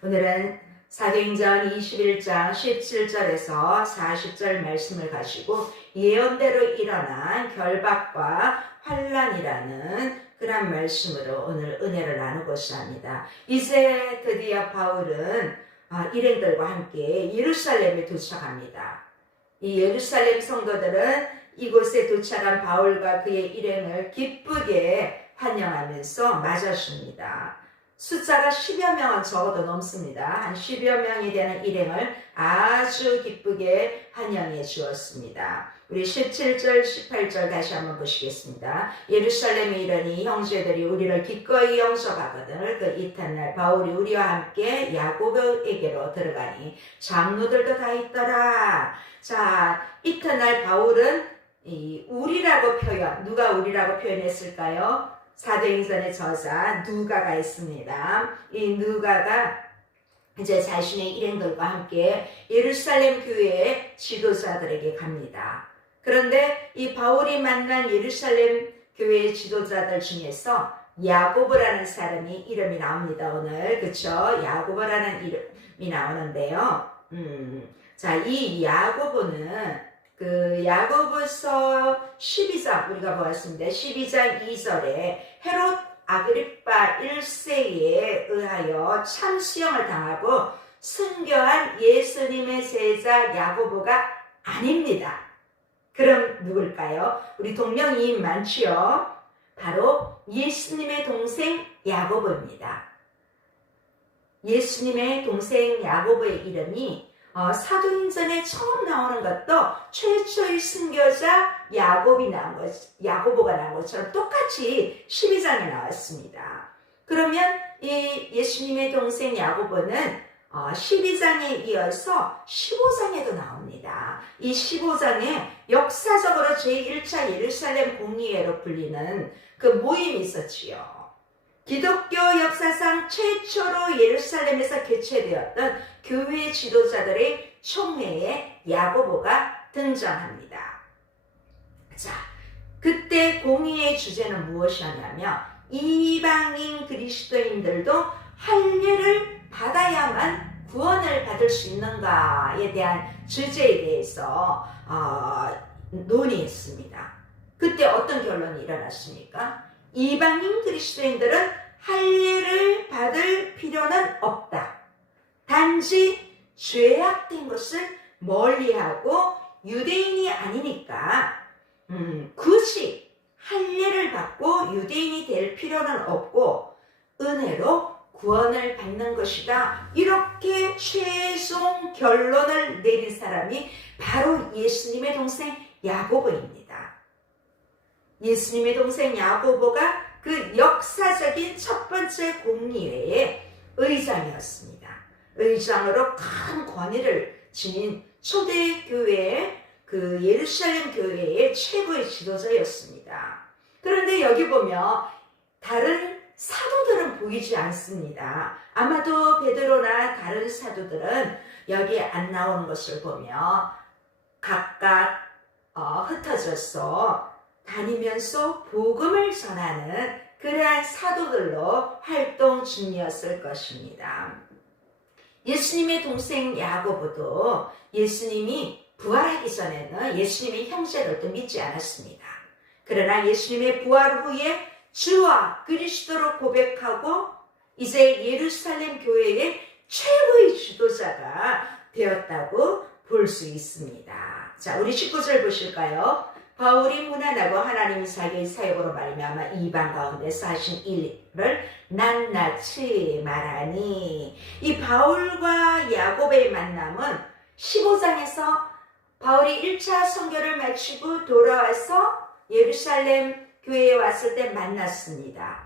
오늘은 사도행전 21장 17절에서 40절 말씀을 가지고 예언대로 일어난 결박과 환란이라는 그런 말씀으로 오늘 은혜를 나누고자 합니다. 이제 드디어 바울은 일행들과 함께 예루살렘에 도착합니다. 이 예루살렘 성도들은 이곳에 도착한 바울과 그의 일행을 기쁘게 환영하면서 맞았습니다. 숫자가 10여 명은 적어도 넘습니다. 한 10여 명이 되는 일행을 아주 기쁘게 환영해 주었습니다. 우리 17절, 18절 다시 한번 보시겠습니다. 예루살렘에 이르니 형제들이 우리를 기꺼이 영접하거든. 그 이튿날 바울이 우리와 함께 야고보에게로 들어가니 장로들도 다 있더라. 자, 이튿날 바울은 우리라고 누가 우리라고 표현했을까요? 사도행전의 저자 누가가 있습니다. 이 누가가 이제 자신의 일행들과 함께 예루살렘 교회의 지도자들에게 갑니다. 그런데 이 바울이 만난 예루살렘 교회의 지도자들 중에서 야고보라는 사람이 이름이 나옵니다. 오늘 그쵸? 야고보라는 이름이 나오는데요. 자, 이 야고보는 그 야고보서 12장 우리가 보았습니다. 12장 2절에 헤롯 아그리파 1세에 의하여 참수형을 당하고 순교한 예수님의 제자 야고보가 아닙니다. 그럼 누굴까요? 우리 동명이인 많지요? 바로 예수님의 동생 야고보입니다. 예수님의 동생 야고보의 이름이 사도행전에 처음 나오는 것도 최초의 순교자 야고보가 나온 것처럼 똑같이 12장에 나왔습니다. 그러면 이 예수님의 동생 야고보는 12장에 이어서 15장에도 나옵니다. 이 15장에 역사적으로 제1차 예루살렘 공의회로 불리는 그 모임이 있었지요. 기독교 역사상 최초로 예루살렘에서 개최되었던 교회 지도자들의 총회에 야고보가 등장합니다. 자, 그때 공의의 주제는 무엇이었냐면 이방인 그리스도인들도 할례를 받아야만 구원을 받을 수 있는가에 대한 주제에 대해서 논의했습니다. 그때 어떤 결론이 일어났습니까? 이방인 그리스도인들은 할례를 받을 필요는 없다. 단지 죄악된 것을 멀리하고 유대인이 아니니까 굳이 할례를 받고 유대인이 될 필요는 없고 은혜로 구원을 받는 것이다. 이렇게 최종 결론을 내린 사람이 바로 예수님의 동생 야고보입니다. 예수님의 동생 야고보가 그 역사적인 첫 번째 공의회의 의장이었습니다. 의장으로 큰 권위를 지닌 초대교회의 그 예루살렘 교회의 최고의 지도자였습니다. 그런데 여기 보면 다른 사도들은 보이지 않습니다. 아마도 베드로나 다른 사도들은 여기에 안 나오는 것을 보며 각각 흩어져서 다니면서 복음을 전하는 그러한 사도들로 활동 중이었을 것입니다. 예수님의 동생 야고보도 예수님이 부활하기 전에는 예수님의 형제들도 믿지 않았습니다. 그러나 예수님의 부활 후에 주와 그리스도로 고백하고 이제 예루살렘 교회의 최고의 지도자가 되었다고 볼 수 있습니다. 자, 우리 19절 보실까요? 바울이 무난하고 하나님 자기의 사역으로 말미암아 이방 가운데서 하신 일을 낱낱이 말하니 이 바울과 야고보의 만남은 15장에서 바울이 1차 선교를 마치고 돌아와서 예루살렘 교회에 왔을 때 만났습니다.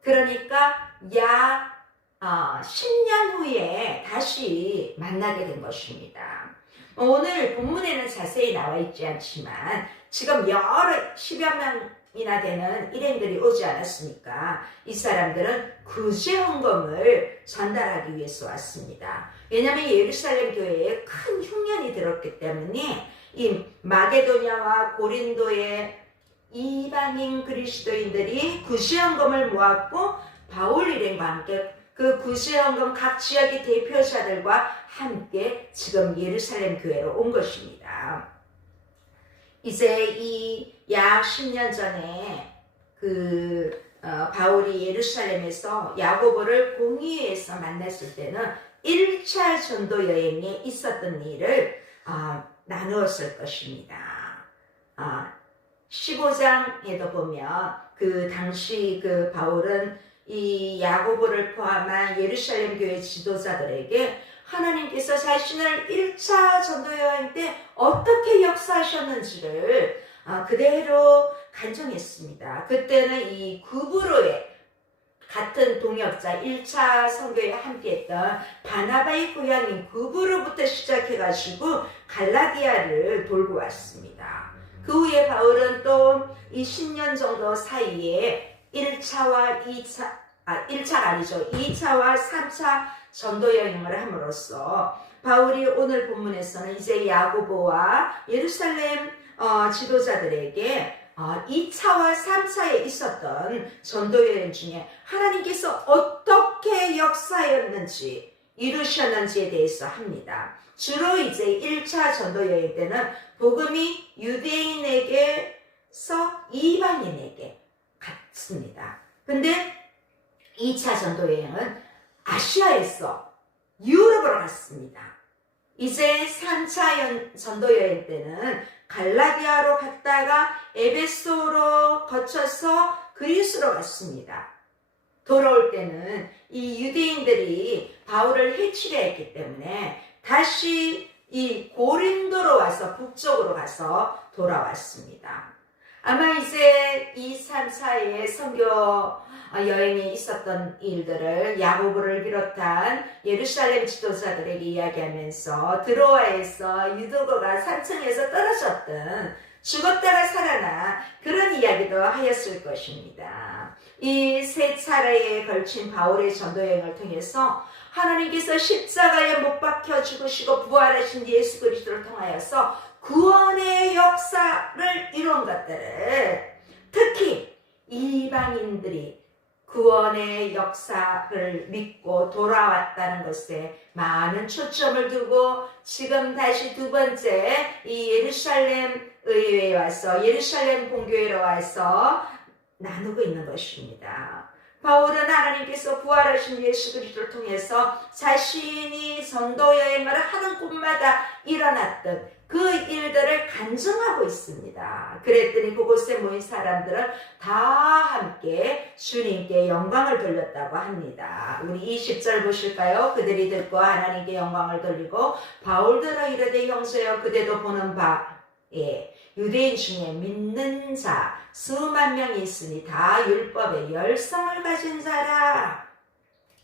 그러니까 약 10년 후에 다시 만나게 된 것입니다. 오늘 본문에는 자세히 나와 있지 않지만 지금 여러 10여 명이나 되는 일행들이 오지 않았습니까? 이 사람들은 구제 헌금을 전달하기 위해서 왔습니다. 왜냐하면 예루살렘 교회에 큰 흉년이 들었기 때문에 이 마게도냐와 고린도의 이방인 그리스도인들이 구제 헌금을 모았고 바울 일행과 함께 그 구제헌금 각 지역의 대표자들과 함께 지금 예루살렘 교회로 온 것입니다. 이제 이 약 10년 전에 바울이 예루살렘에서 야고보를 공의회에서 만났을 때는 1차 전도 여행에 있었던 일을 나누었을 것입니다. 15장에도 보면 그 당시 바울은 이 야고보를 포함한 예루살렘 교회 지도자들에게 하나님께서 자신을 1차 전도 여행 때 어떻게 역사하셨는지를 그대로 간증했습니다. 그때는 이 구브로에 같은 동역자 1차 선교에 함께했던 바나바의 고향인 구브로부터 시작해가지고 갈라디아를 돌고 왔습니다. 그 후에 바울은 또 이 10년 정도 사이에 1차와 2차와 3차 전도 여행을 함으로써 바울이 오늘 본문에서는 이제 야고보와 예루살렘 지도자들에게 2차와 3차에 있었던 전도 여행 중에 하나님께서 어떻게 역사였는지 이루셨는지에 대해서 합니다. 주로 이제 1차 전도 여행 때는 복음이 유대인에게서 이방인에게 갔습니다. 근데 2차 전도 여행은 아시아에서 유럽으로 갔습니다. 이제 3차 전도 여행 때는 갈라디아로 갔다가 에베소로 거쳐서 그리스로 갔습니다. 돌아올 때는 이 유대인들이 바울을 해치려 했기 때문에 다시 이 고린도로 와서 북쪽으로 가서 돌아왔습니다. 아마 이제 이 3차의 선교 여행에 있었던 일들을 야고보를 비롯한 예루살렘 지도자들에게 이야기하면서 드로아에서 유도거가 산청에서 떨어졌던 죽었다가 살아나 그런 이야기도 하였을 것입니다. 이 세 차례에 걸친 바울의 전도여행을 통해서 하나님께서 십자가에 못 박혀 죽으시고 부활하신 예수 그리스도를 통하여서 구원의 역사를 이룬 것들을 특히 이방인들이 구원의 역사를 믿고 돌아왔다는 것에 많은 초점을 두고 지금 다시 두 번째 이 예루살렘 의회에 와서 예루살렘 본교회로 와서 나누고 있는 것입니다. 바울은 하나님께서 부활하신 예수 그리스도를 통해서 자신이 전도 여행을 하는 곳마다 일어났던 그 일들을 간증하고 있습니다. 그랬더니 그곳에 모인 사람들은 다 함께 주님께 영광을 돌렸다고 합니다. 우리 20절 보실까요? 그들이 듣고 하나님께 영광을 돌리고 바울들은 이르되 형제여 그대도 보는 바에 유대인 중에 믿는 자 수만 명이 있으니 다 율법의 열성을 가진 자라.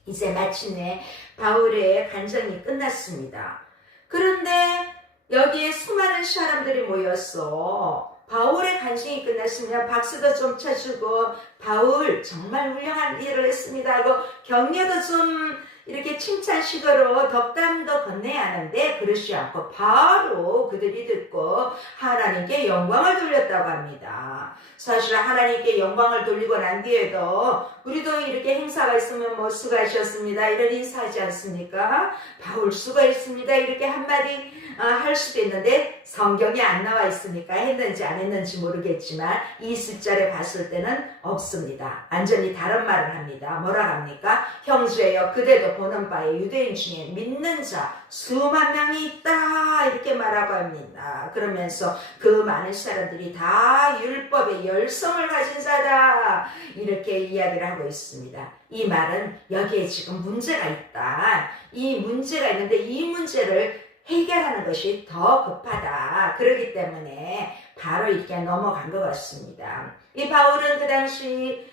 이제 마침내 바울의 간증이 끝났습니다. 그런데 여기에 수많은 사람들이 모였어. 바울의 간증이 끝났으면 박수도 좀 쳐주고 바울 정말 훌륭한 일을 했습니다 하고 격려도 좀 이렇게 칭찬식으로 덕담도 건네야 하는데 그렇지 않고 바로 그들이 듣고 하나님께 영광을 돌렸다고 합니다. 사실 하나님께 영광을 돌리고 난 뒤에도 우리도 이렇게 행사가 있으면 뭐 수고하셨습니다 이런 인사하지 않습니까? 바울 수고했습니다 이렇게 한마디 할 수도 있는데 성경에 안 나와 있으니까 했는지 안 했는지 모르겠지만 20절에 봤을 때는 없습니다. 완전히 다른 말을 합니다. 뭐라 합니까? 형제여 그대도 보는 바에 유대인 중에 믿는 자 수만 명이 있다 이렇게 말하고 합니다. 그러면서 그 많은 사람들이 다 율법의 열성을 가진 자다 이렇게 이야기를 하고 있습니다. 이 말은 여기에 지금 문제가 있다. 이 문제가 있는데 이 문제를 해결하는 것이 더 급하다. 그렇기 때문에 바로 이렇게 넘어간 것 같습니다. 이 바울은 그 당시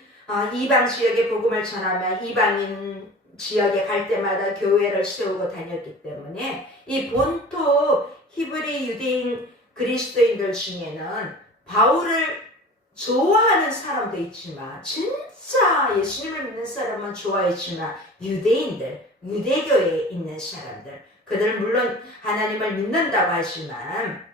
이방 지역의 복음을 전하며 이방인 지역에 갈 때마다 교회를 세우고 다녔기 때문에 이 본토 히브리 유대인 그리스도인들 중에는 바울을 좋아하는 사람도 있지만 진짜 예수님을 믿는 사람은 좋아했지만 유대인들, 유대교에 있는 사람들 그들 물론 하나님을 믿는다고 하지만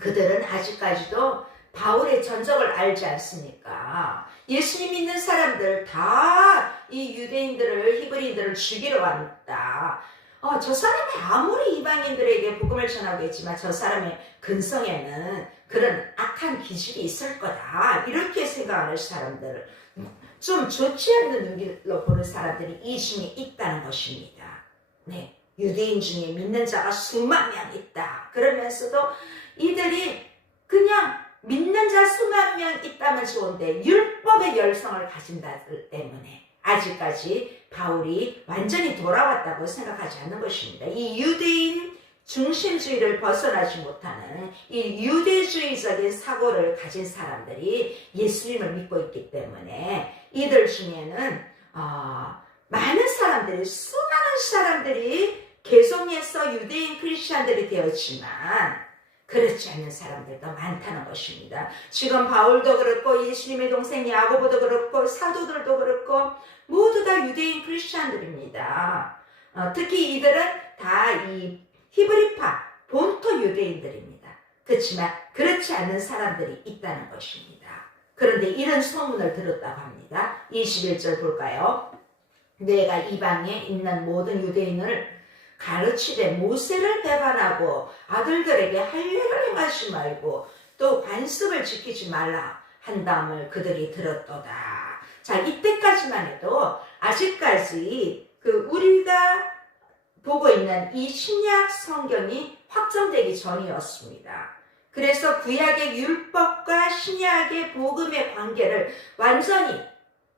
그들은 아직까지도 바울의 전적을 알지 않습니까? 예수님 믿는 사람들 다 이 유대인들을, 히브리인들을 죽이러 왔다. 저 사람이 아무리 이방인들에게 복음을 전하고 있지만 저 사람의 근성에는 그런 악한 기질이 있을 거다. 이렇게 생각하는 사람들, 좀 좋지 않는 눈길로 보는 사람들이 이 중에 있다는 것입니다. 네, 유대인 중에 믿는 자가 수만 명 있다. 그러면서도 이들이 그냥 믿는 자 수만 명 있다면 좋은데 율법의 열성을 가진다들 때문에 아직까지 바울이 완전히 돌아왔다고 생각하지 않는 것입니다. 이 유대인 중심주의를 벗어나지 못하는 이 유대주의적인 사고를 가진 사람들이 예수님을 믿고 있기 때문에 이들 중에는 많은 사람들이, 수많은 사람들이 계속해서 유대인 크리스찬들이 되었지만 그렇지 않는 사람들도 많다는 것입니다. 지금 바울도 그렇고 예수님의 동생 야고보도 그렇고 사도들도 그렇고 모두 다 유대인 크리스찬들입니다. 특히 이들은 다 이 히브리파 본토 유대인들입니다. 그렇지만 그렇지 않는 사람들이 있다는 것입니다. 그런데 이런 소문을 들었다고 합니다. 21절 볼까요? 내가 이방에 있는 모든 유대인을 가르치되 모세를 배반하고 아들들에게 할례를 행하지 말고 또 관습을 지키지 말라 한다음을 그들이 들었도다. 자, 이때까지만 해도 아직까지 우리가 보고 있는 이 신약 성경이 확정되기 전이었습니다. 그래서 구약의 율법과 신약의 복음의 관계를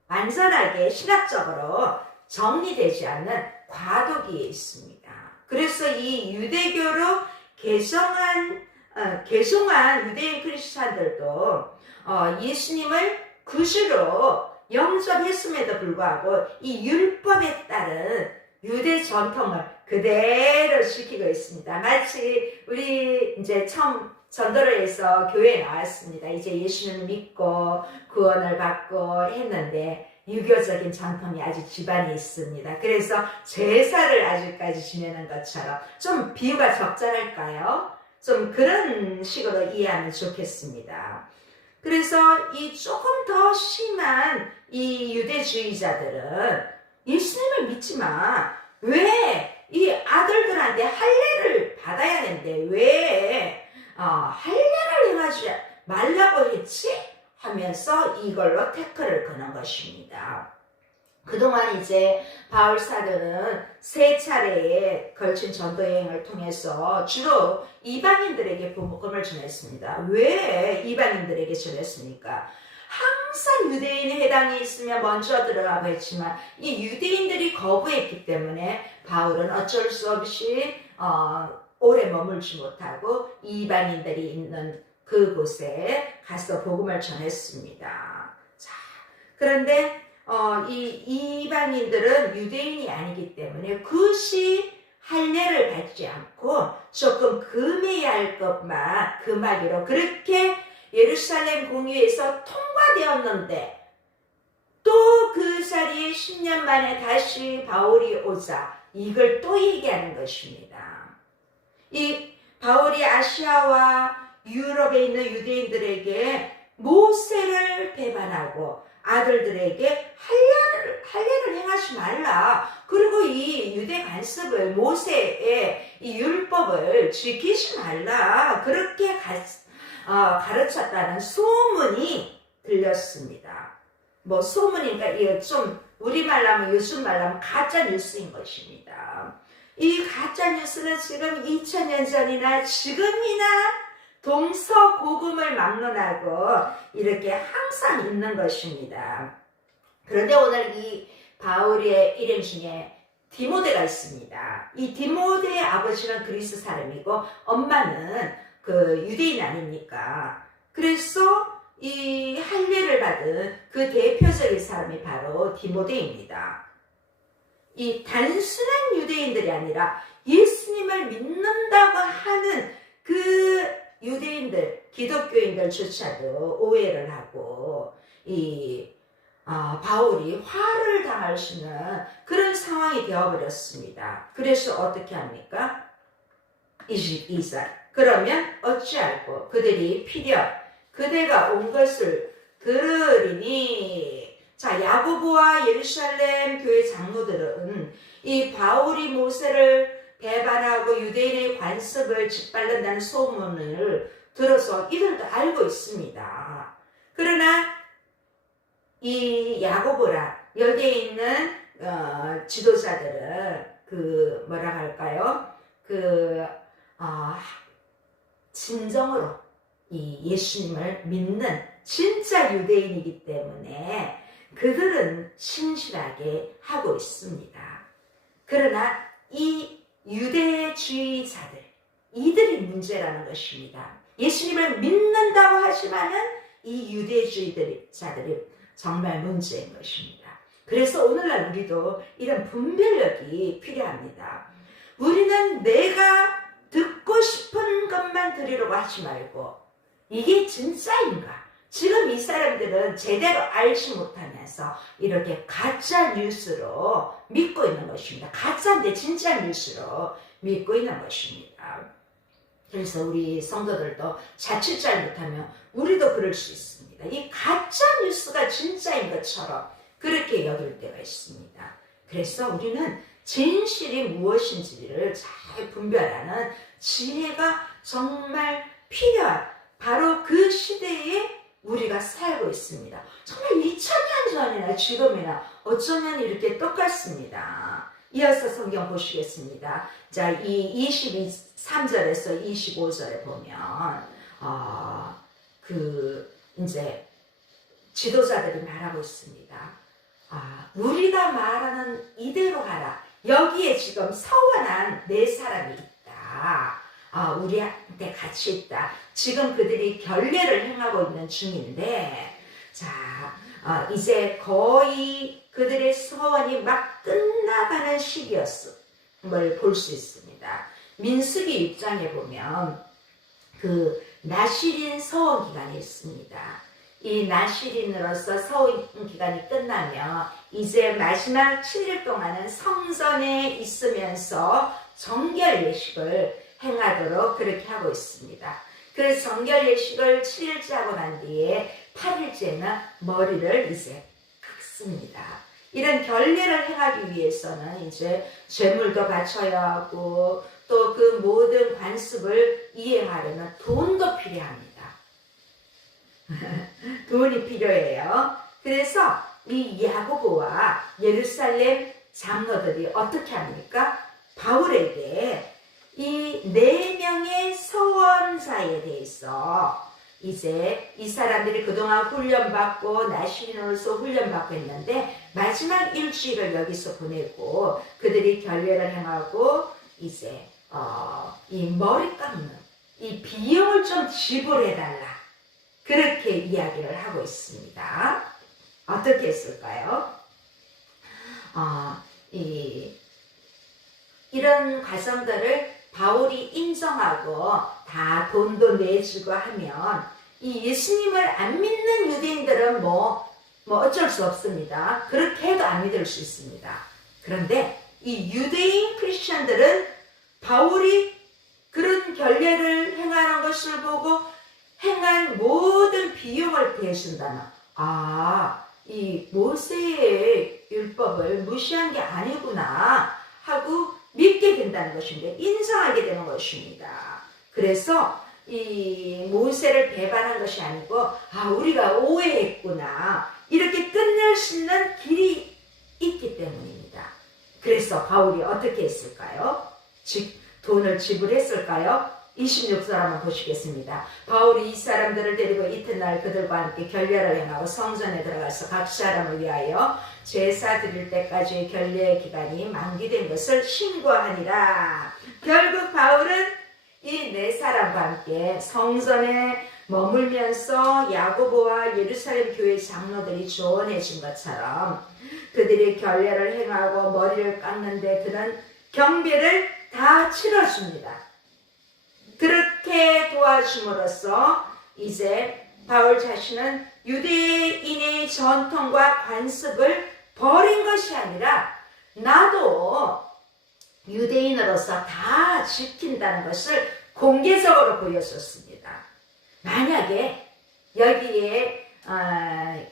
완전하게 신학적으로 정리되지 않는 과도기에 있습니다. 그래서 이 유대교로 개종한 유대인 크리스찬들도 예수님을 구주로 영접했음에도 불구하고 이 율법에 따른 유대 전통을 그대로 지키고 있습니다. 마치 우리 이제 처음 전도를 해서 교회에 나왔습니다. 이제 예수님을 믿고 구원을 받고 했는데 유교적인 전통이 아직 집안에 있습니다. 그래서 제사를 아직까지 지내는 것처럼 좀 비유가 적절할까요? 좀 그런 식으로 이해하면 좋겠습니다. 그래서 이 조금 더 심한 이 유대주의자들은 예수님을 믿지만 왜 이 아들들한테 할례를 받아야 하는데 왜 할례를 행하지 말라고 했지? 하면서 이걸로 태클을 거는 것입니다. 그동안 이제 바울 사도는 3차례에 걸친 전도 여행을 통해서 주로 이방인들에게 복음을 전했습니다. 왜 이방인들에게 전했습니까? 항상 유대인의 해당이 있으면 먼저 들어가고 했지만 이 유대인들이 거부했기 때문에 바울은 어쩔 수 없이 오래 머물지 못하고 이방인들이 있는 그곳에 가서 복음을 전했습니다. 자, 그런데 이 이방인들은 유대인이 아니기 때문에 굳이 할례를 받지 않고 조금 금해야 할 것만 금하기로 그렇게 예루살렘 공의에서 통과되었는데 또 그 자리에 10년 만에 다시 바울이 오자 이걸 또 얘기하는 것입니다. 이 바울이 아시아와 유럽에 있는 유대인들에게 모세를 배반하고 아들들에게 할례를 행하지 말라. 그리고 이 유대 관습을 모세의 이 율법을 지키지 말라. 그렇게 가르쳤다는 소문이 들렸습니다. 뭐 소문이니까 이게 좀 우리말로 하면 요즘 말로 하면 가짜 뉴스인 것입니다. 이 가짜 뉴스는 지금 2000년 전이나 지금이나 동서고금을 막론하고 이렇게 항상 있는 것입니다. 그런데 오늘 이 바울의 일행 중에 디모데가 있습니다. 이 디모데의 아버지는 그리스 사람이고 엄마는 유대인 아닙니까? 그래서 이 할례를 받은 그 대표적인 사람이 바로 디모데입니다. 이 단순한 유대인들이 아니라 예수님을 믿는다고 하는 그 유대인들, 기독교인들조차도 오해를 하고 바울이 화를 당할 수 있는 그런 상황이 되어버렸습니다. 그래서 어떻게 합니까? 22절. 그러면 어찌할꼬 그들이 필연 그대가 온 것을 들으리니 자, 야고보와 예루살렘 교회 장로들은 이 바울이 모세를 배반하고 유대인의 관습을 짓밟는다는 소문을 들어서 이들도 알고 있습니다. 그러나 이 야고보라 여기에 있는 지도자들은 그 뭐라 할까요? 진정으로 이 예수님을 믿는 진짜 유대인이기 때문에 그들은 신실하게 하고 있습니다. 그러나 이 유대주의자들, 이들이 문제라는 것입니다. 예수님을 믿는다고 하지만은 이 유대주의자들이 정말 문제인 것입니다. 그래서 오늘날 우리도 이런 분별력이 필요합니다. 우리는 내가 듣고 싶은 것만 들으려고 하지 말고 이게 진짜인가? 지금 이 사람들은 제대로 알지 못하면서 이렇게 가짜 뉴스로 믿고 있는 것입니다. 가짜인데 진짜 뉴스로 믿고 있는 것입니다. 그래서 우리 성도들도 자칫 잘못하면 우리도 그럴 수 있습니다. 이 가짜 뉴스가 진짜인 것처럼 그렇게 여길 때가 있습니다. 그래서 우리는 진실이 무엇인지를 잘 분별하는 지혜가 정말 필요한 바로 그 시대에 우리가 살고 있습니다. 정말 2000년 전이나 지금이나 어쩌면 이렇게 똑같습니다. 이어서 성경 보시겠습니다. 자, 이 23절에서 25절에 보면 이제 지도자들이 말하고 있습니다. 우리가 말하는 이대로 하라. 여기에 지금 서원한 4사람이 있다. 우리한테 같이 있다. 지금 그들이 결례를 행하고 있는 중인데, 자, 이제 거의 그들의 서원이 막 끝나가는 시기였음을 볼 수 있습니다. 민수기 입장에 보면 그 나실인 서원 기간이 있습니다. 이 나실인으로서 서원 기간이 끝나면 이제 마지막 7일 동안은 성전에 있으면서 정결 예식을 행하도록 그렇게 하고 있습니다. 그래서 정결 예식을 7일째 하고 난 뒤에 8일째는 머리를 이제 깎습니다. 이런 결례를 행하기 위해서는 이제 제물도 바쳐야 하고 또 그 모든 관습을 이행하려면 돈도 필요합니다. 돈이 필요해요. 그래서 이 야고보와 예루살렘 장로들이 어떻게 합니까? 바울에게 이 4명의 서원자에 대해서 이제 이 사람들이 그동안 훈련받고 나시린으로서 훈련받고 했는데 마지막 일주일을 여기서 보내고 그들이 결례를 행하고 이제 이 머리 깎는 이 비용을 좀 지불해달라. 그렇게 이야기를 하고 있습니다. 어떻게 했을까요? 이런 과정들을 바울이 인정하고 다 돈도 내주고 하면 이 예수님을 안 믿는 유대인들은 뭐 어쩔 수 없습니다. 그렇게 해도 안 믿을 수 있습니다. 그런데 이 유대인 크리스천들은 바울이 그런 결례를 행하는 것을 보고 행한 모든 비용을 대준다는 이 모세의 율법을 무시한 게 아니구나 하고 믿게 된다는 것입니다. 인정하게 되는 것입니다. 그래서 이 모세를 배반한 것이 아니고 우리가 오해했구나 이렇게 끝낼 수 있는 길이 있기 때문입니다. 그래서 바울이 어떻게 했을까요? 돈을 지불했을까요? 26절 한번 보시겠습니다. 바울이 이 사람들을 데리고 이튿날 그들과 함께 결례를 행하고 성전에 들어가서 각 사람을 위하여 제사 드릴 때까지 결례 기간이 만기된 것을 신고하니라. 결국 바울은 이 4사람과 함께 성전에 머물면서 야고보와 예루살렘 교회 장로들이 조언해 준 것처럼 그들이 결례를 행하고 머리를 깎는데 드는 경비를 다 치러줍니다. 그렇게 도와줌으로써 이제 바울 자신은 유대인의 전통과 관습을 버린 것이 아니라 나도 유대인으로서 다 지킨다는 것을 공개적으로 보여줬습니다. 만약에 여기에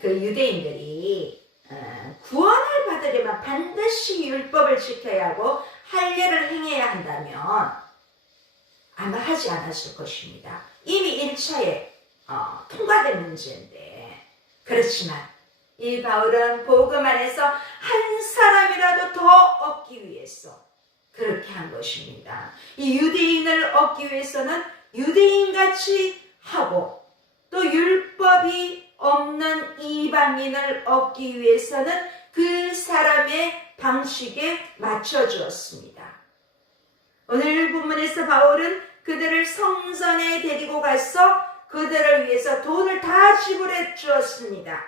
그 유대인들이 구원을 받으려면 반드시 율법을 지켜야 하고 할례를 행해야 한다면 아마 하지 않았을 것입니다. 이미 1차에 통과된 문제인데, 그렇지만 이 바울은 복음 안에서 한 사람이라도 더 얻기 위해서 그렇게 한 것입니다. 이 유대인을 얻기 위해서는 유대인같이 하고, 또 율법이 없는 이방인을 얻기 위해서는 그 사람의 방식에 맞춰주었습니다. 오늘 본문에서 바울은 그들을 성전에 데리고 가서 그들을 위해서 돈을 다 지불해 주었습니다.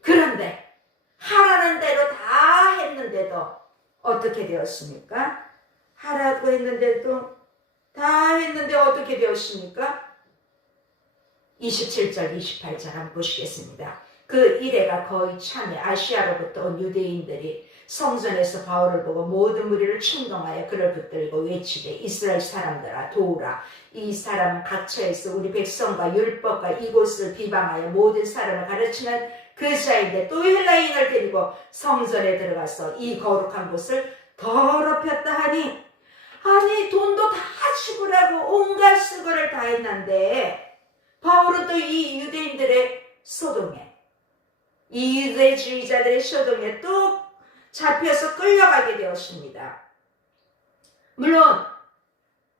그런데 하라는 대로 다 했는데도 어떻게 되었습니까? 하라고 했는데도 다 했는데 어떻게 되었습니까? 27절, 28절 한번 보시겠습니다. 그 이래가 거의 참에 아시아로부터 온 유대인들이 성전에서 바울을 보고 모든 무리를 충동하여 그를 붙들고 외치되 이스라엘 사람들아 도우라. 이 사람은 각처에서 우리 백성과 율법과 이곳을 비방하여 모든 사람을 가르치는 그 자인데 또 헬라인을 데리고 성전에 들어가서 이 거룩한 곳을 더럽혔다 하니, 아니 돈도 다 지불하고 온갖 수고를 다 했는데 바울은 또 이 유대인들의 소동에, 이 유대주의자들의 소동에 또 잡혀서 끌려가게 되었습니다. 물론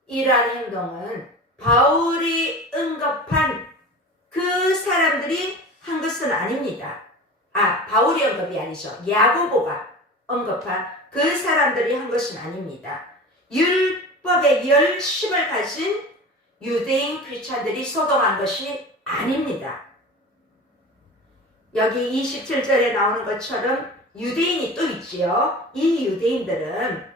이러한 행동은 바울이 언급한 그 사람들이 한 것은 아닙니다. 바울이 언급이 아니죠. 야고보가 언급한 그 사람들이 한 것은 아닙니다. 율법의 열심을 가진 유대인 크리스찬들이 소동한 것이 아닙니다. 여기 27절에 나오는 것처럼 유대인이 또 있지요. 이 유대인들은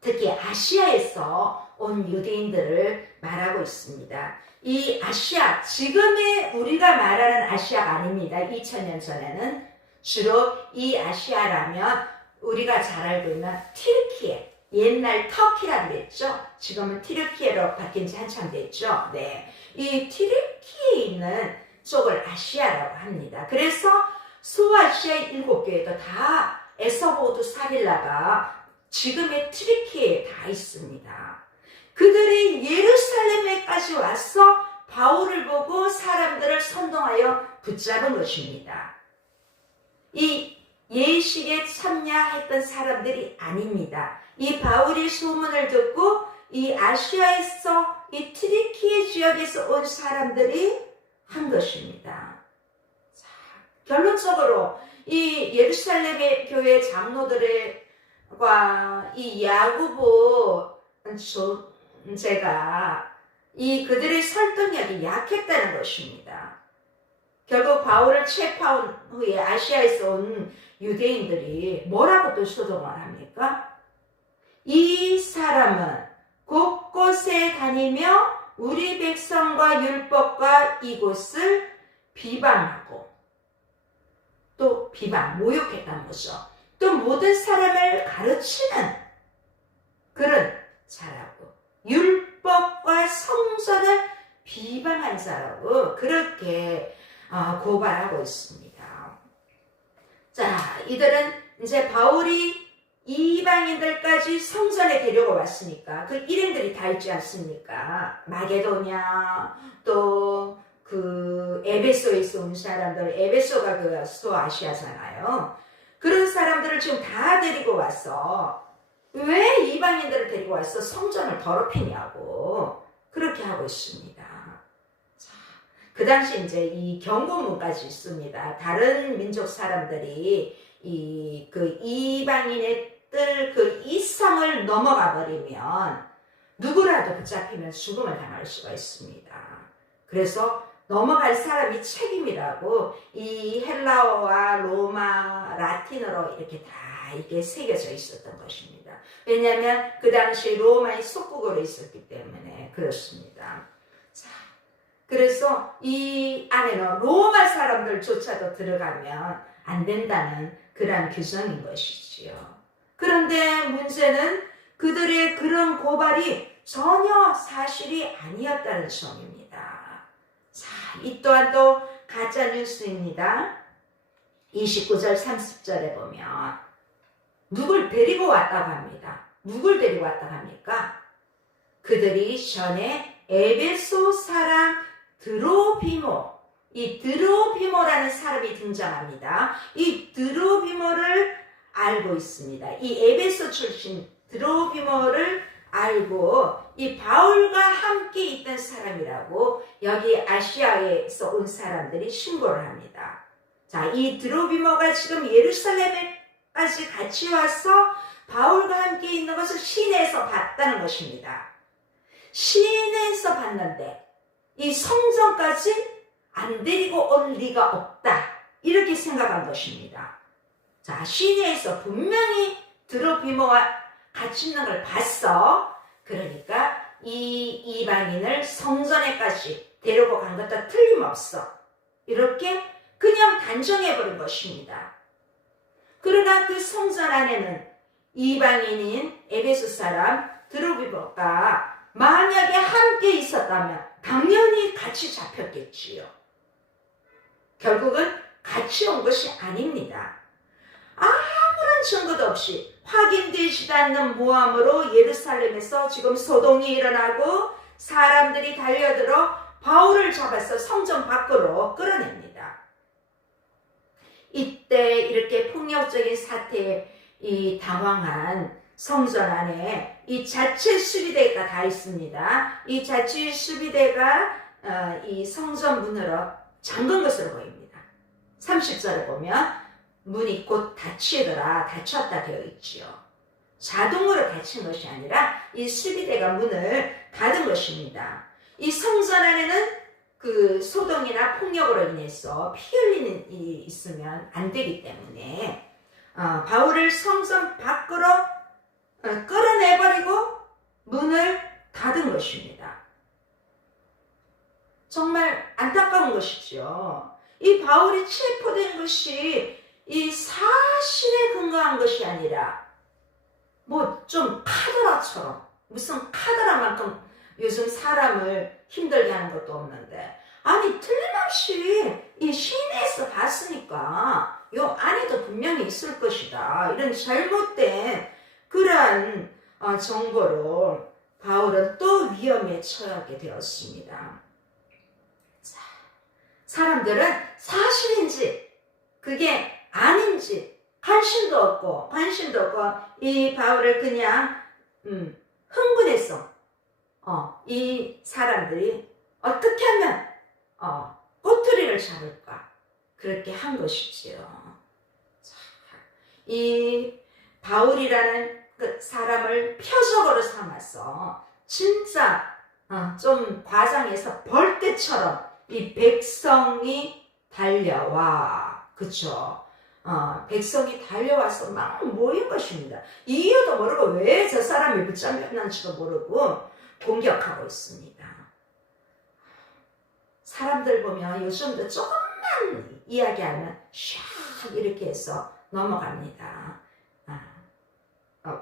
특히 아시아에서 온 유대인들을 말하고 있습니다. 이 아시아, 지금의 우리가 말하는 아시아가 아닙니다. 2000년 전에는 주로 이 아시아라면 우리가 잘 알고 있는 튀르키예, 옛날 터키라고 그랬죠. 지금은 튀르키예로 바뀐 지 한참 됐죠. 네, 이 튀르키예에 있는 쪽을 아시아라고 합니다. 그래서 소아시아 7교회도 다 에서보드 사릴라가 지금의 튀르키예에 다 있습니다. 그들이 예루살렘에까지 와서 바울을 보고 사람들을 선동하여 붙잡은 것입니다. 이 예식에 참여했던 사람들이 아닙니다. 이 바울이 소문을 듣고 이 아시아에서 이 튀르키예 지역에서 온 사람들이 한 것입니다. 자, 결론적으로 이 예루살렘의 교회 장로들과 이 야고보 존재가 이 그들의 설득력이 약했다는 것입니다. 결국 바울을 체포한 후에 아시아에서 온 유대인들이 뭐라고 또 소동을 합니까? 이 사람은 곳곳에 다니며 우리 백성과 율법과 이곳을 비방하고, 또 모욕했다는 거죠. 또 모든 사람을 가르치는 그런 자라고, 율법과 성전을 비방한 자라고 그렇게 고발하고 있습니다. 자, 이들은 이제 바울이 이방인들까지 성전에 데려고 왔으니까 그 일행들이 다 있지 않습니까? 마게도냐, 또 그 에베소에서 온 사람들, 에베소가 그 소아시아잖아요. 그런 사람들을 지금 다 데리고 와서 왜 이방인들을 데리고 와서 성전을 더럽히냐고 그렇게 하고 있습니다. 자, 그 당시 이제 이 경고문까지 있습니다. 다른 민족 사람들이 그 이방인의 뜰 그 이상을 넘어가 버리면 누구라도 붙잡히면 죽음을 당할 수가 있습니다. 그래서 넘어갈 사람이 책임이라고 이 헬라어와 로마, 라틴어로 이렇게 다 이게 새겨져 있었던 것입니다. 왜냐하면 그 당시 로마의 속국으로 있었기 때문에 그렇습니다. 자, 그래서 이 안에는 로마 사람들조차도 들어가면 안 된다는 그러한 규정인 것이지요. 그런데 문제는 그들의 그런 고발이 전혀 사실이 아니었다는 점입니다. 자, 이 또한 또 가짜 뉴스입니다. 29절 30절에 보면 누굴 데리고 왔다고 합니다. 누굴 데리고 왔다고 합니까? 그들이 전에 에베소 사람 드로비모, 이 드로비모라는 사람이 등장합니다. 이 드로비모를 알고 있습니다. 이 에베소 출신 드로비모를 알고 이 바울과 함께 있던 사람이라고 여기 아시아에서 온 사람들이 신고를 합니다. 자, 이 드로비모가 지금 예루살렘에까지 같이 와서 바울과 함께 있는 것을 시내에서 봤다는 것입니다. 시내에서 봤는데 이 성전까지 안 데리고 올 리가 없다. 이렇게 생각한 것입니다. 자, 시내에서 분명히 드로비모와 같이 있는 걸 봤어. 그러니까 이 이방인을 성전에까지 데리고 간 것도 틀림없어. 이렇게 그냥 단정해버린 것입니다. 그러나 그 성전 안에는 이방인인 에베소 사람 드로비모가 만약에 함께 있었다면 당연히 같이 잡혔겠지요. 결국은 같이 온 것이 아닙니다. 아무런 증거도 없이 확인되지도 않는 모함으로 예루살렘에서 지금 소동이 일어나고 사람들이 달려들어 바울을 잡아서 성전 밖으로 끌어냅니다. 이때 이렇게 폭력적인 사태에 당황한 성전 안에 이 자체 수비대가 다 있습니다. 이 자체 수비대가 이 성전 문으로 잠근 것으로 보입니다. 30절에 보면 문이 곧 닫혔다 되어 있지요. 자동으로 닫힌 것이 아니라 이 수비대가 문을 닫은 것입니다. 이 성전 안에는 그 소동이나 폭력으로 인해서 피 흘리는 일이 있으면 안 되기 때문에 바울을 성전 밖으로 끌어내버리고 문을 닫은 것입니다. 정말 안타까운 것이죠. 이 바울이 체포된 것이 이 사실에 근거한 것이 아니라 뭐 좀 카더라처럼, 무슨 카더라만큼 요즘 사람을 힘들게 하는 것도 없는데, 아니 틀림없이 이 시내에서 봤으니까 요 안에도 분명히 있을 것이다, 이런 잘못된 그러한 정보로 바울은 또 위험에 처하게 되었습니다. 자, 사람들은 사실인지 그게 아닌지 관심도 없고 이 바울을 그냥 흥분해서 이 사람들이 어떻게 하면 꼬투리를 잡을까 그렇게 한 것이지요. 자, 이 바울이라는 그 사람을 표적으로 삼아서 진짜 좀 과장해서 벌떼처럼 이 백성이 달려와, 그쵸? 백성이 달려와서 막 모인 것입니다. 이유도 모르고 왜 저 사람이 붙잡혔는지도 모르고 공격하고 있습니다. 사람들 보면 요즘도 조금만 이야기하면 샥 이렇게 해서 넘어갑니다.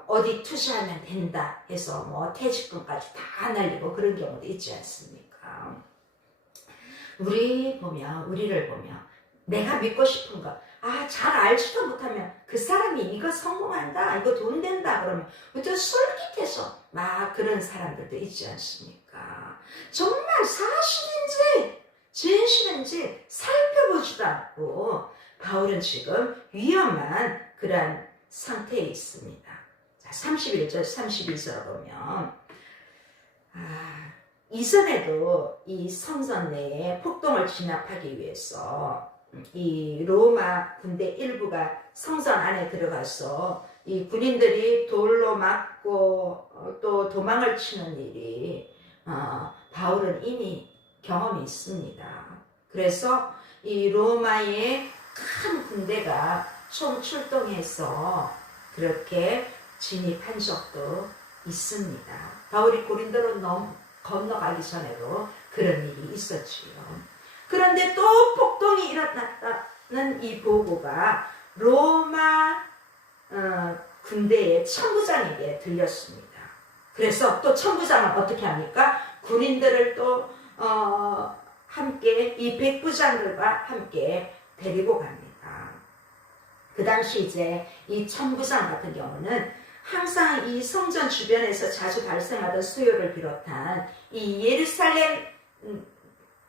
어디 투자하면 된다 해서 뭐 퇴직금까지 다 날리고 그런 경우도 있지 않습니까? 우리를 보면 내가 믿고 싶은 것, 잘 알지도 못하면 그 사람이 이거 성공한다, 이거 돈 된다 그러면 또 솔깃해서 막 그런 사람들도 있지 않습니까? 정말 사실인지 진실인지 살펴보지도 않고 바울은 지금 위험한 그런 상태에 있습니다. 자, 31절 32절 보면 이전에도 이 성전 내에 폭동을 진압하기 위해서 이 로마 군대 일부가 성전 안에 들어가서 이 군인들이 돌로 맞고 또 도망을 치는 일이 바울은 이미 경험이 있습니다. 그래서 이 로마의 큰 군대가 총 출동해서 그렇게 진입한 적도 있습니다. 바울이 고린도로 건너가기 전에도 그런 일이 있었지요. 그런데 또 폭동이 일어났다는 이 보고가 로마 군대의 천부장에게 들렸습니다. 그래서 또 천부장은 어떻게 합니까? 군인들을 또 함께 이 백부장들과 함께 데리고 갑니다. 그 당시 이제 이 천부장 같은 경우는 항상 이 성전 주변에서 자주 발생하던 수요를 비롯한 이 예루살렘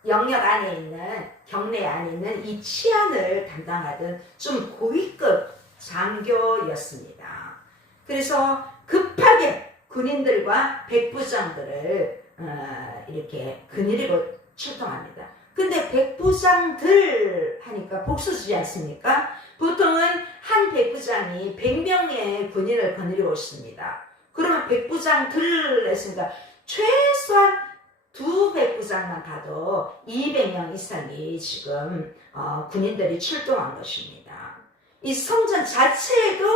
영역 안에 있는 경내 안에 있는 이 치안을 담당하던 좀 고위급 장교였습니다. 그래서 급하게 군인들과 백부장들을 이렇게 그늘이고 출동합니다. 근데 백부장들 하니까 복수지 않습니까? 보통은 한 백부장이 100명의 군인을 거느리고 있습니다. 그러면 백부장들 했으니까 최소한 두 백부장만 가도 200명 이상이 지금 군인들이 출동한 것입니다. 이 성전 자체에도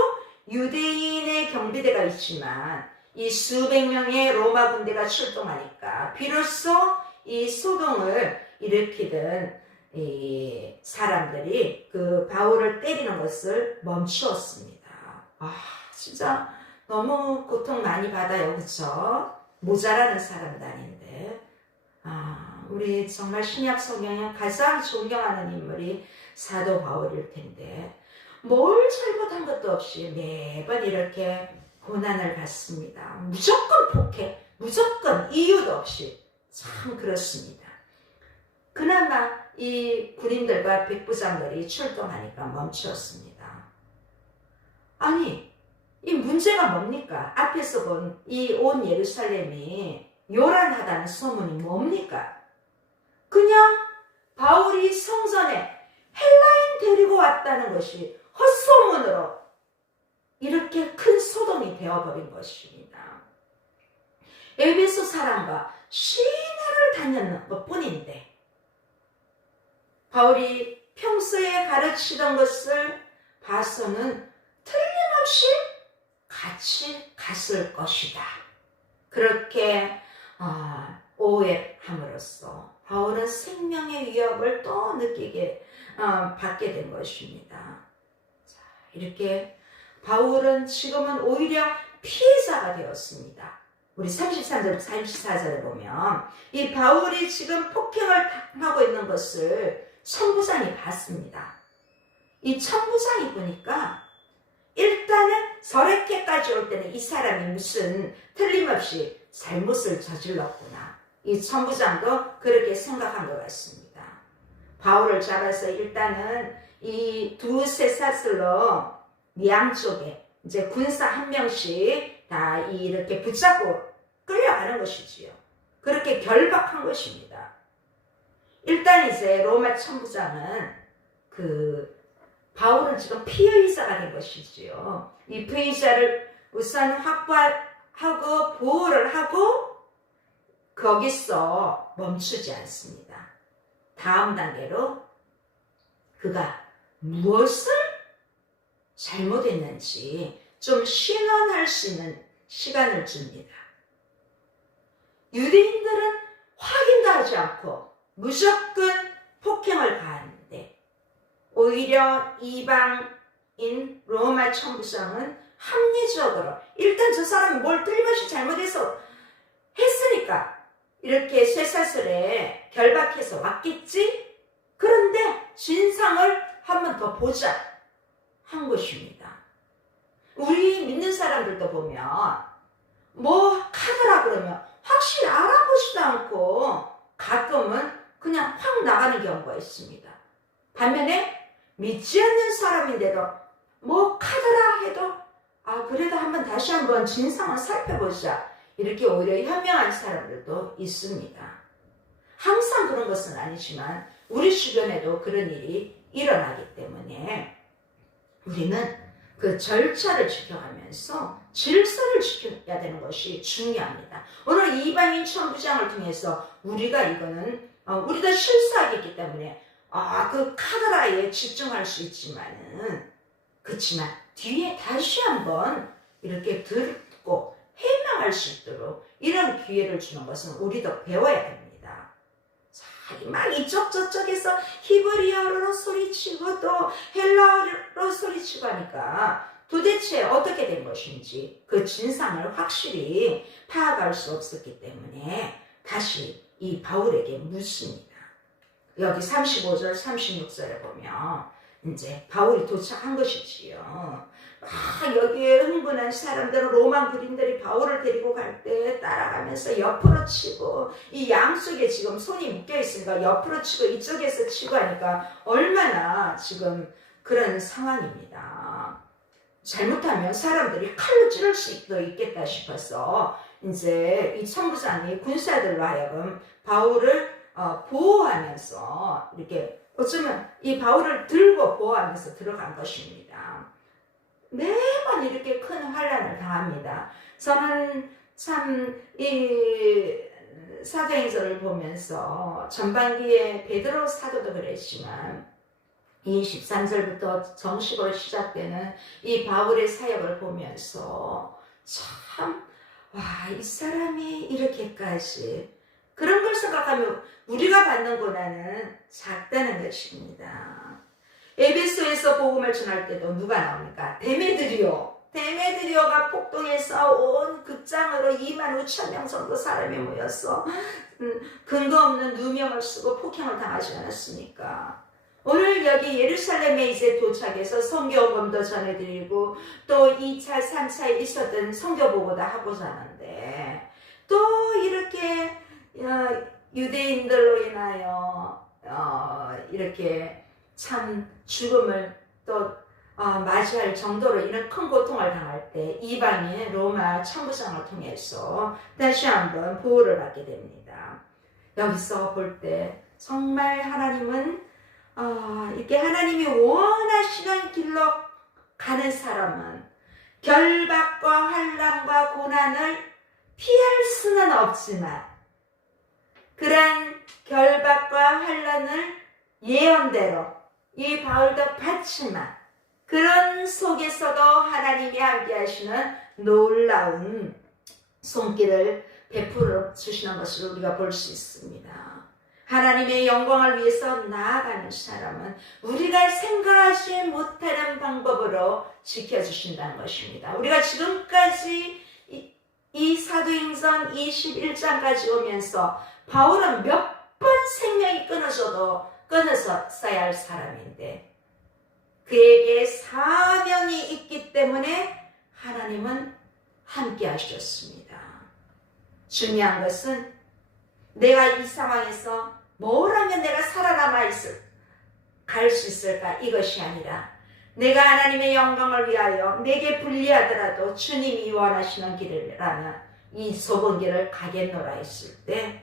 유대인의 경비대가 있지만 이 수백 명의 로마 군대가 출동하니까 비로소 이 소동을 일으키던 이 사람들이 그 바울을 때리는 것을 멈추었습니다. 진짜 너무 고통 많이 받아요. 그쵸? 모자라는 사람도 아닌데. 우리 정말 신약 성경에 가장 존경하는 인물이 사도 바울일 텐데 뭘 잘못한 것도 없이 매번 이렇게 고난을 받습니다. 무조건 폭행, 무조건 이유도 없이. 참 그렇습니다. 그나마 이 군인들과 백부장들이 출동하니까 멈추었습니다. 아니, 이 문제가 뭡니까? 앞에서 본 이 온 예루살렘이 요란하다는 소문이 뭡니까? 그냥 바울이 성전에 헬라인 데리고 왔다는 것이 헛소문으로 이렇게 큰 소동이 되어버린 것입니다. 에베소 사람과 시내를 다녔는 것 뿐인데 바울이 평소에 가르치던 것을 봐서는 틀림없이 같이 갔을 것이다. 그렇게 오해함으로써 바울은 생명의 위협을 또 느끼게 받게 된 것입니다. 자, 이렇게 바울은 지금은 오히려 피해자가 되었습니다. 우리 33절, 34절에 보면 이 바울이 지금 폭행을 당하고 있는 것을 천부장이 봤습니다. 이 천부장이 보니까 일단은 서레케까지 올 때는 이 사람이 무슨 틀림없이 잘못을 저질렀구나. 이 천부장도 그렇게 생각한 것 같습니다. 바울을 잡아서 일단은 이 두세 사슬로 양쪽에 이제 군사 한 명씩 다 이렇게 붙잡고 끌려가는 것이지요. 그렇게 결박한 것입니다. 일단 이제 로마 천부장은 바울은 지금 피의자가 된 것이지요. 이 피의자를 우선 확보하고 보호를 하고 거기서 멈추지 않습니다. 다음 단계로 그가 무엇을 잘못했는지 좀 신원할 수 있는 시간을 줍니다. 유대인들은 확인도 하지 않고 무조건 폭행을 가하는데 오히려 이방인 로마 천부장은 합리적으로 일단 저 사람이 뭘 틀림없이 잘못해서 했으니까 이렇게 쇠사슬에 결박해서 왔겠지? 그런데 진상을 한 번 더 보자 한 것입니다. 우리 믿는 사람들도 보면 뭐 카드라 그러면 확실히 알아보지도 않고 가끔은 그냥 확 나가는 경우가 있습니다. 반면에 믿지 않는 사람인데도 뭐 카드라 해도 그래도 한번 다시 한번 진상을 살펴보자 이렇게 오히려 현명한 사람들도 있습니다. 항상 그런 것은 아니지만 우리 주변에도 그런 일이 일어나기 때문에 우리는 그 절차를 지켜가면서 질서를 지켜야 되는 것이 중요합니다. 오늘 이방인 천부장을 통해서 우리가 이거는 우리도 실수하겠기 때문에 그 카드라에 집중할 수 있지만은 그렇지만 뒤에 다시 한번 이렇게 듣고 해명할 수 있도록 이런 기회를 주는 것은 우리도 배워야 됩니다. 자, 막 이쪽 저쪽에서 히브리어로 소리치고 또 헬라어로 소리치고 하니까 도대체 어떻게 된 것인지 그 진상을 확실히 파악할 수 없었기 때문에 다시 이 바울에게 묻습니다. 여기 35절 36절에 보면 이제 바울이 도착한 것이지요. 여기에 흥분한 사람들은 로마 군인들이 바울을 데리고 갈 때 따라가면서 옆으로 치고, 이 양쪽에 지금 손이 묶여 있으니까 옆으로 치고 이쪽에서 치고 하니까 얼마나 지금 그런 상황입니다. 잘못하면 사람들이 칼로 찌를 수도 있겠다 싶어서 이제 이 천부장이 군사들로 하여금 바울을 보호하면서 이렇게 어쩌면 이 바울을 들고 보호하면서 들어간 것입니다. 매번 이렇게 큰 환난을 당합니다. 저는 참 이 사도행전을 보면서 전반기에 베드로 사도도 그랬지만 이 13절부터 정식으로 시작되는 이 바울의 사역을 보면서 참, 이 사람이 이렇게까지 그런 걸 생각하면 우리가 받는 고난은 작다는 것입니다. 에베소에서 복음을 전할 때도 누가 나옵니까? 데메드리오가 폭동해서 온 극장으로 25,000명 정도 사람이 모였어. 근거 없는 누명을 쓰고 폭행을 당하지 않았습니까? 오늘 여기 예루살렘에 이제 도착해서 선교복음도 전해드리고 또 2차, 3차에 있었던 선교보고도 하고자 하는데 또 이렇게 유대인들로 인하여 이렇게 참 죽음을 또 맞이할 정도로 이런 큰 고통을 당할 때 이방인 로마 천부장을 통해서 다시 한번 보호를 받게 됩니다. 여기서 볼 때 정말 하나님은 이렇게 하나님이 원하시는 길로 가는 사람은 결박과 환난과 고난을 피할 수는 없지만 그런 결박과 환난을 예언대로 이 바울도 받지만 그런 속에서도 하나님이 함께 하시는 놀라운 손길을 베풀어 주시는 것을 우리가 볼 수 있습니다. 하나님의 영광을 위해서 나아가는 사람은 우리가 생각하지 못하는 방법으로 지켜주신다는 것입니다. 우리가 지금까지 이 사도행전 21장까지 오면서 바울은 몇 번 생명이 끊어져도 끊어져야 할 사람인데 그에게 사명이 있기 때문에 하나님은 함께 하셨습니다. 중요한 것은 내가 이 상황에서 뭘 하면 내가 살아남아 갈 수 있을까 이것이 아니라 내가 하나님의 영광을 위하여 내게 불리하더라도 주님이 원하시는 길이라면 이 좁은 길을 가겠노라 했을 때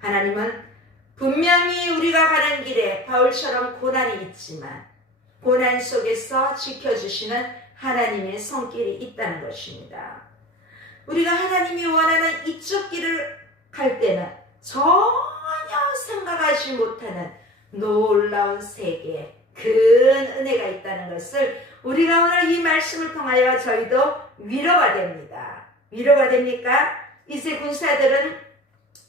하나님은 분명히 우리가 가는 길에 바울처럼 고난이 있지만 고난 속에서 지켜주시는 하나님의 손길이 있다는 것입니다. 우리가 하나님이 원하는 이쪽 길을 갈 때는 전혀 생각하지 못하는 놀라운 세계, 큰 은혜가 있다는 것을 우리가 오늘 이 말씀을 통하여 저희도 위로가 됩니다. 위로가 됩니까? 이제 군사들은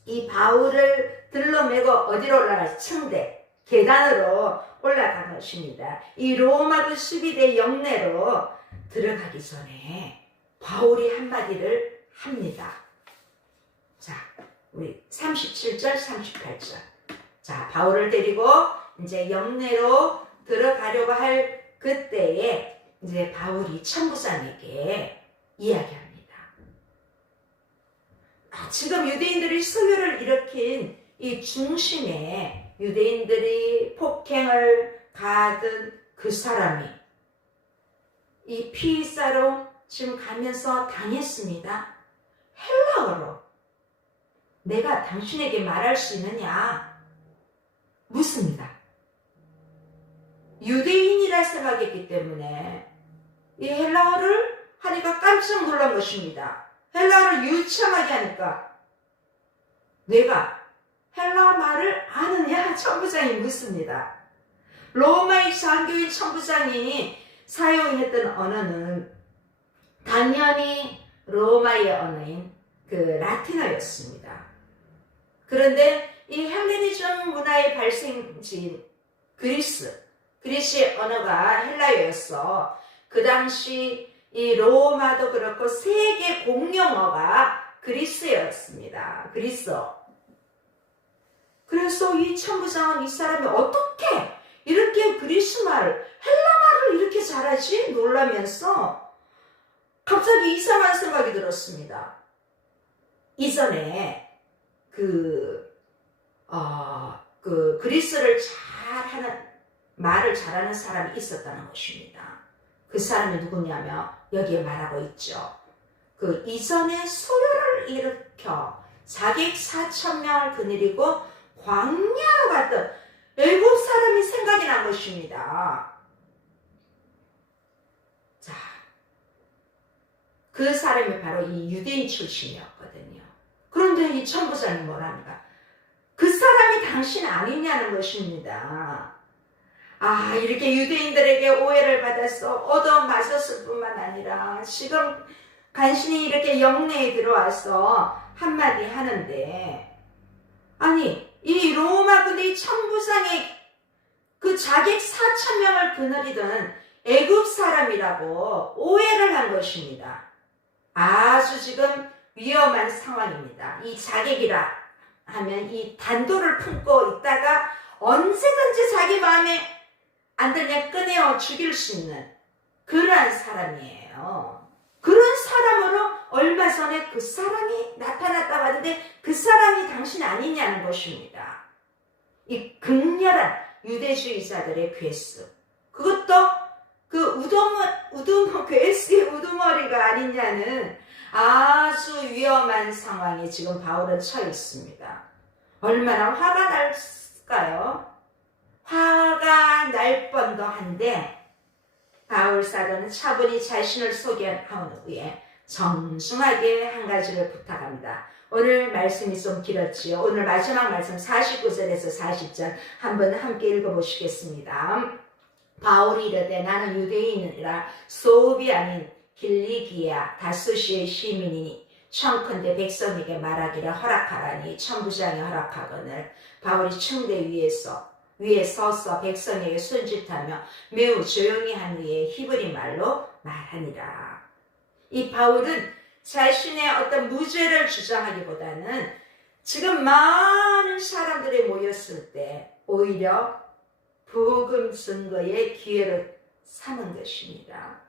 이 바울을 들러매고 어디로 올라갈 층대, 계단으로 올라간 것입니다. 이 로마도 수비대 영내로 들어가기 전에 바울이 한마디를 합니다. 자, 우리 37절, 38절. 자, 바울을 데리고 이제 영내로 들어가려고 할 그때에 이제 바울이 천부장에게 이야기합니다. 지금 유대인들이 소요를 일으킨 이 중심에 유대인들이 폭행을 가하던 그 사람이 이 피사로 지금 가면서 당했습니다. 헬라어로 내가 당신에게 말할 수 있느냐 묻습니다. 유대인이라 생각했기 때문에 이 헬라어를 하니까 깜짝 놀란 것입니다. 헬라어를 유창하게 하니까 내가 헬라어 말을 아느냐 천부장이 묻습니다. 로마의 장교인 천부장이 사용했던 언어는 당연히 로마의 언어인 그 라틴어였습니다. 그런데 이 헬레니즘 문화의 발생지인 그리스의 언어가 헬라어였어. 그 당시 이 로마도 그렇고 세계 공용어가 그리스였습니다. 그리스어. 그래서 이 천부장은 이 사람이 어떻게 이렇게 그리스 말, 헬라 말을 이렇게 잘하지? 놀라면서 갑자기 이상한 생각이 들었습니다. 이전에 그리스를 말을 잘하는 사람이 있었다는 것입니다. 그 사람이 누구냐면 여기에 말하고 있죠. 그 이전에 소요를 일으켜 자객 4,000명을 거느리고 광야로 갔던 애굽 사람이 생각이 난 것입니다. 자, 그 사람이 바로 이 유대인 출신이었거든요. 그런데 이 천부장이 뭐랍니까? 그 사람이 당신 아니냐는 것입니다. 아, 이렇게 유대인들에게 오해를 받아서 얻어맞았을 뿐만 아니라 지금 간신히 이렇게 영내에 들어와서 한마디 하는데, 아니 이 로마 군대 천부장이 그 자객 4,000명을 거느리던 애굽 사람이라고 오해를 한 것입니다. 아주 지금 위험한 상황입니다. 이 자객이라 하면 이 단도를 품고 있다가 언제든지 자기 마음에 안 들면 꺼내어 죽일 수 있는 그러한 사람이에요. 그런 사람으로 얼마 전에 그 사람이 나타났다고 하는데 그 사람이 당신 아니냐는 것입니다. 이 극렬한 유대주의자들의 괴수, 그것도 그 괴수의 우두머리가 아니냐는 아주 위험한 상황에 지금 바울은 처해 있습니다. 얼마나 화가 날까요? 화가 날 뻔도 한데 바울 사도는 차분히 자신을 소개한 후에 정중하게 한 가지를 부탁합니다. 오늘 말씀이 좀 길었지요. 오늘 마지막 말씀 49절에서 40절 한번 함께 읽어보시겠습니다. 바울이 이르되 나는 유대인이라 소읍이 아닌 길리기아 다수시의 시민이니 청컨대 백성에게 말하기를 허락하라니 천부장이 허락하거늘 바울이 층대 위에 서서 백성에게 손짓하며 매우 조용히 한 후에 히브리 말로 말하니라. 이 바울은 자신의 어떤 무죄를 주장하기보다는 지금 많은 사람들이 모였을 때 오히려 복음 증거의 기회를 삼은 것입니다.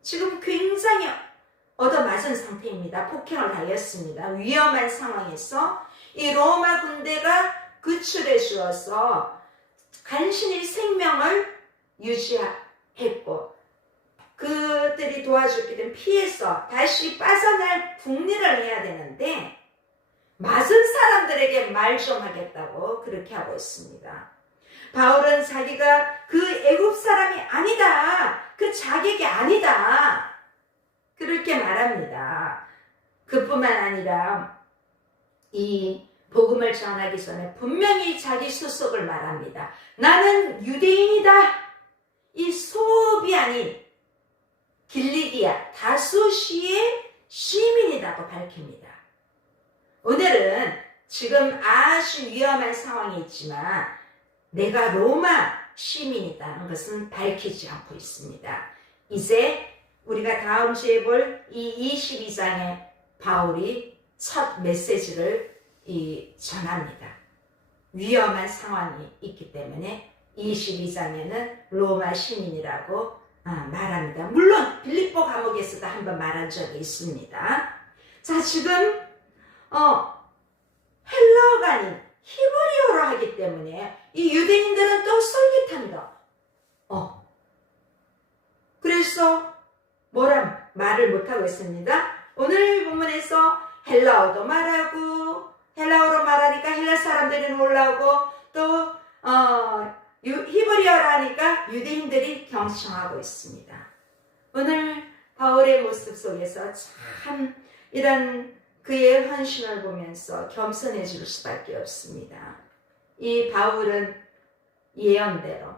지금 굉장히 얻어맞은 상태입니다. 폭행을 당했습니다. 위험한 상황에서 이 로마 군대가 구출해 주어서 간신히 생명을 유지했고 그들이 도와줬기 때문에 피해서 다시 빠져날 국리를 해야 되는데 맞은 사람들에게 말 좀 하겠다고 그렇게 하고 있습니다. 바울은 자기가 그 애굽 사람이 아니다, 그 자객이 아니다 그렇게 말합니다. 그뿐만 아니라 이 복음을 전하기 전에 분명히 자기 수속을 말합니다. 나는 유대인이다. 이 소읍이 아닌 길리기아 다수시의 시민이라고 밝힙니다. 오늘은 지금 아주 위험한 상황이 있지만 내가 로마 시민이라는 것은 밝히지 않고 있습니다. 이제 우리가 다음 주에 볼 이 22장에 바울이 첫 메시지를 전합니다. 위험한 상황이 있기 때문에 22장에는 로마 시민이라고 말합니다. 물론 빌립보 감옥에서도 한번 말한 적이 있습니다. 자, 지금 헬라어가 아닌 히브리어로 하기 때문에 이 유대인들은 또 솔깃합니다. 그래서 뭐라 말을 못하고 있습니다. 오늘 본문에서 헬라어도 말하고 헬라어로 말하니까 헬라 사람들이 놀라고 또 히브리어로 하니까 유대인들이 경청하고 있습니다. 오늘 바울의 모습 속에서 참 이런 그의 헌신을 보면서 겸손해질 수밖에 없습니다. 이 바울은 예언대로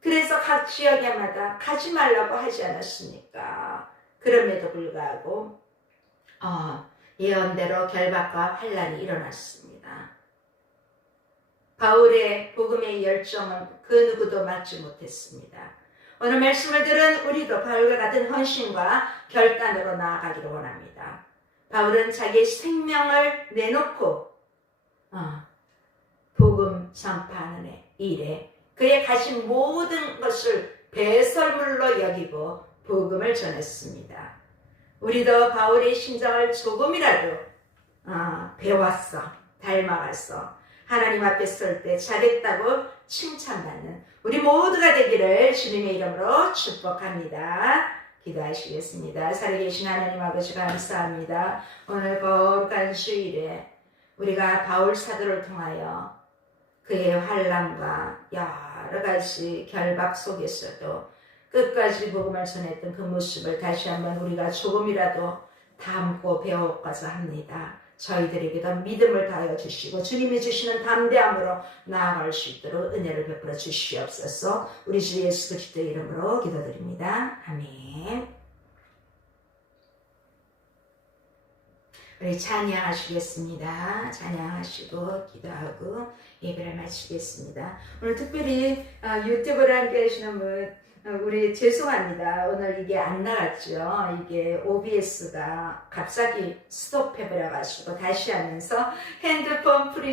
그래서 각 지역에마다 가지 말라고 하지 않았습니까? 그럼에도 불구하고 예언대로 결박과 환란이 일어났습니다. 바울의 복음의 열정은 그 누구도 막지 못했습니다. 오늘 말씀을 들은 우리도 바울과 같은 헌신과 결단으로 나아가기를 원합니다. 바울은 자기의 생명을 내놓고 복음 전파하는 일에 그의 가진 모든 것을 배설물로 여기고 복음을 전했습니다. 우리도 바울의 심정을 조금이라도 배웠어, 닮아갔어. 하나님 앞에 설 때 잘했다고 칭찬받는 우리 모두가 되기를 주님의 이름으로 축복합니다. 기도하시겠습니다. 살아계신 하나님 아버지 감사합니다. 오늘 거룩한 주일에 우리가 바울 사도를 통하여 그의 환난과 여러 가지 결박 속에서도 끝까지 복음을 전했던 그 모습을 다시 한번 우리가 조금이라도 담고 배워가자 합니다. 저희들에게도 믿음을 다하여 주시고 주님이 주시는 담대함으로 나아갈 수 있도록 은혜를 베풀어 주시옵소서. 우리 주 예수 그리스도의 이름으로 기도드립니다. 아멘. 우리 찬양하시겠습니다. 찬양하시고 기도하고 예배를 마치겠습니다. 오늘 특별히 유튜브를 함께 하시는 분 우리 죄송합니다. 오늘 이게 안 나갔죠. 이게 OBS가 갑자기 스톱해버려가지고 다시 하면서 핸드폰 프리